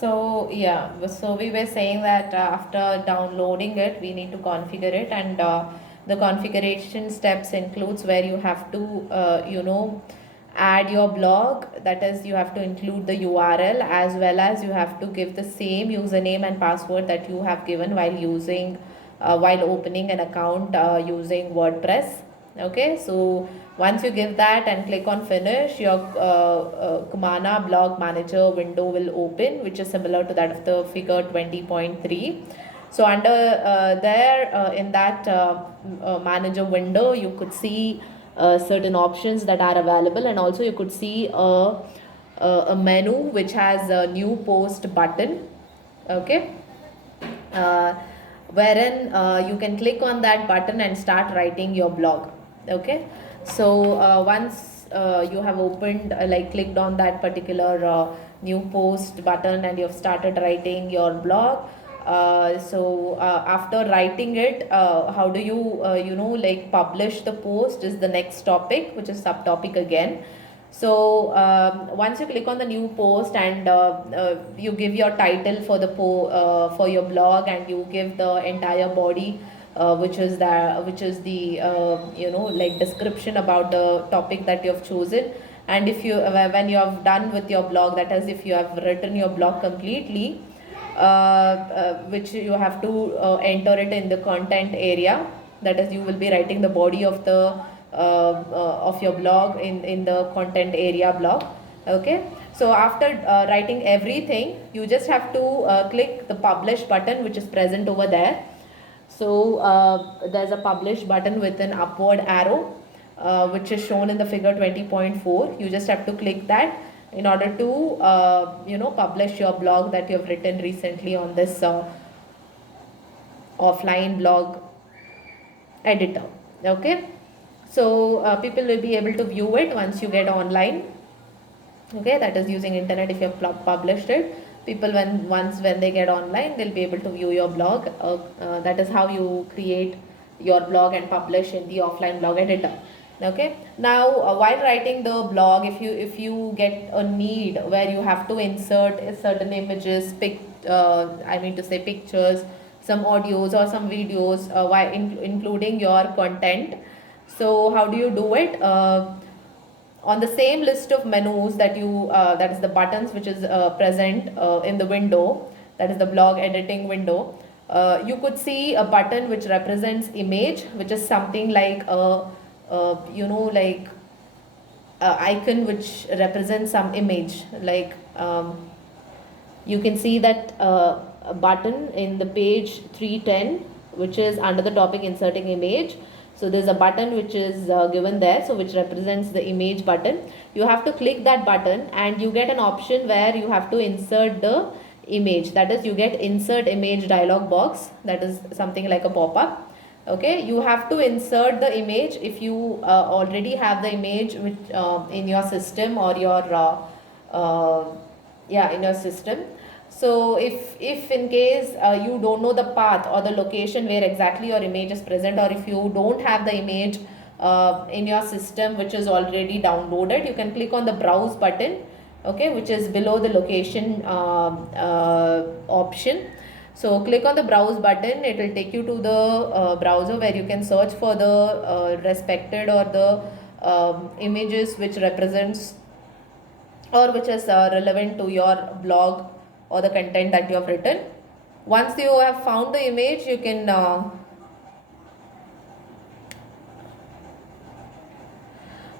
So yeah, so we were saying that after downloading it, we need to configure it, and the configuration steps includes where you have to, add your blog. That is, you have to include the URL, as well as you have to give the same username and password that you have given while opening an account using WordPress. Okay, so once you give that and click on finish, your Kumana blog manager window will open, which is similar to that of the figure 20.3. So under there in that manager window, you could see certain options that are available, and also you could see a menu which has a new post button. Okay, uh, wherein you can click on that button and start writing your blog. Okay, so once you have opened like clicked on that particular new post button and you've started writing your blog, after writing it, how do you like publish the post is the next topic, which is subtopic again. So once you click on the new post and you give your title for for your blog, and you give the entire body, which is the like description about the topic that you have chosen. And if you when you have done with your blog, that is, if you have written your blog completely, which you have to enter it in the content area. That is, you will be writing the body of your blog in the content area blog. Okay, so after writing everything, you just have to click the publish button, which is present over there. So there's a publish button with an upward arrow, which is shown in the figure 20.4. You just have to click that in order to publish your blog that you have written recently on this offline blog editor. Okay, so people will be able to view it once you get online. Okay, that is using internet. If you have published it, people when they get online, they'll be able to view your blog. That is how you create your blog and publish in the offline blog editor. Okay, now while writing the blog, if you get a need where you have to insert certain images, I mean to say pictures, some audios or some videos, including your content. So how do you do it? On the same list of menus that is the buttons which is present in the window, that is the blog editing window, you could see a button which represents image, which is something like like icon which represents some image, like you can see that a button in the page 310, which is under the topic inserting image. So there's a button which is given there, so which represents the image button. You have to click that button and you get an option where you have to insert the image. That is, you get insert image dialog box. That is something like a pop-up. Okay, you have to insert the image if you already have the image which in your system, or your in your system. So if in case you don't know the path or the location where exactly your image is present, or if you don't have the image in your system which is already downloaded, you can click on the browse button, okay, which is below the location option. So click on the browse button, it will take you to the browser where you can search for the respected or the images which represents or which is relevant to your blog or the content that you have written. Once you have found the image, you can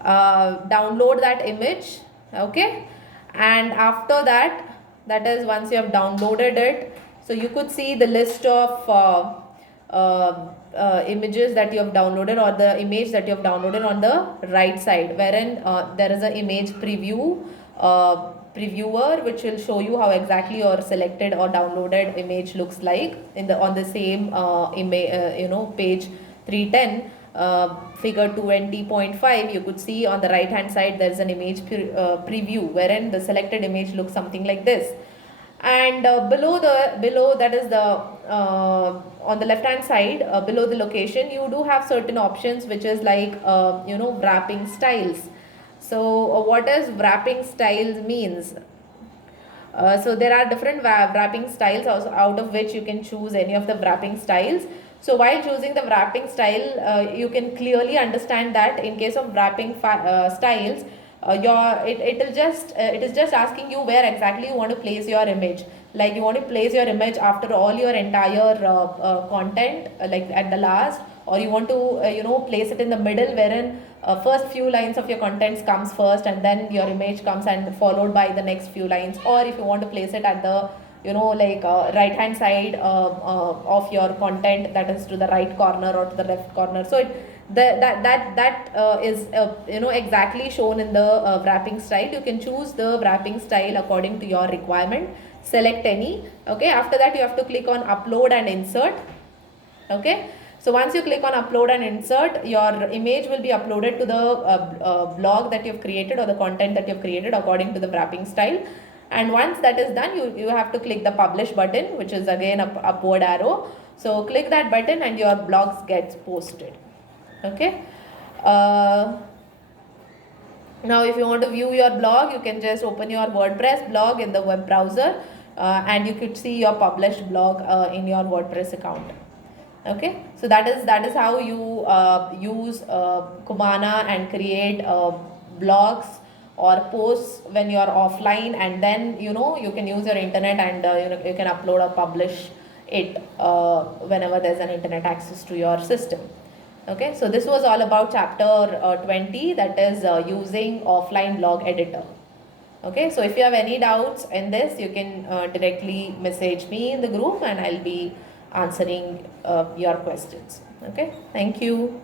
download that image. Okay, and after that, that is once you have downloaded it, so you could see the list of images that you have downloaded, or the image that you have downloaded on the right side, wherein there is an image previewer which will show you how exactly your selected or downloaded image looks like on the same page 310. Figure 20.5, you could see on the right hand side there is an image preview, wherein the selected image looks something like this. And below that is the on the left hand side, below the location, you do have certain options which is like wrapping styles. So what does wrapping styles means? So there are different wrapping styles also, out of which you can choose any of the wrapping styles. So while choosing the wrapping style, you can clearly understand that in case of wrapping styles, it is just asking you where exactly you want to place your image. Like you want to place your image after all your entire content, like at the last, or you want to place it in the middle, wherein first few lines of your contents comes first and then your image comes and followed by the next few lines. Or if you want to place it at the right hand side of your content, that is to the right corner or to the left corner. So that is exactly shown in the wrapping style. You can choose the wrapping style according to your requirement. Select any. Okay, after that you have to click on upload and insert. Okay, so once you click on upload and insert, your image will be uploaded to the blog that you've created, or the content that you've created according to the wrapping style. And once that is done, you have to click the publish button, which is again a upward arrow. So click that button and your blogs gets posted. Okay. Now if you want to view your blog, you can just open your WordPress blog in the web browser, and you could see your published blog in your WordPress account. Okay, so that is how you use Kumana and create blogs or posts when you are offline, and then you can use your internet and you can upload or publish it whenever there's an internet access to your system. Okay, so this was all about chapter 20, that is using offline blog editor. Okay, so if you have any doubts in this, you can directly message me in the group and I'll be answering your questions. Okay, thank you.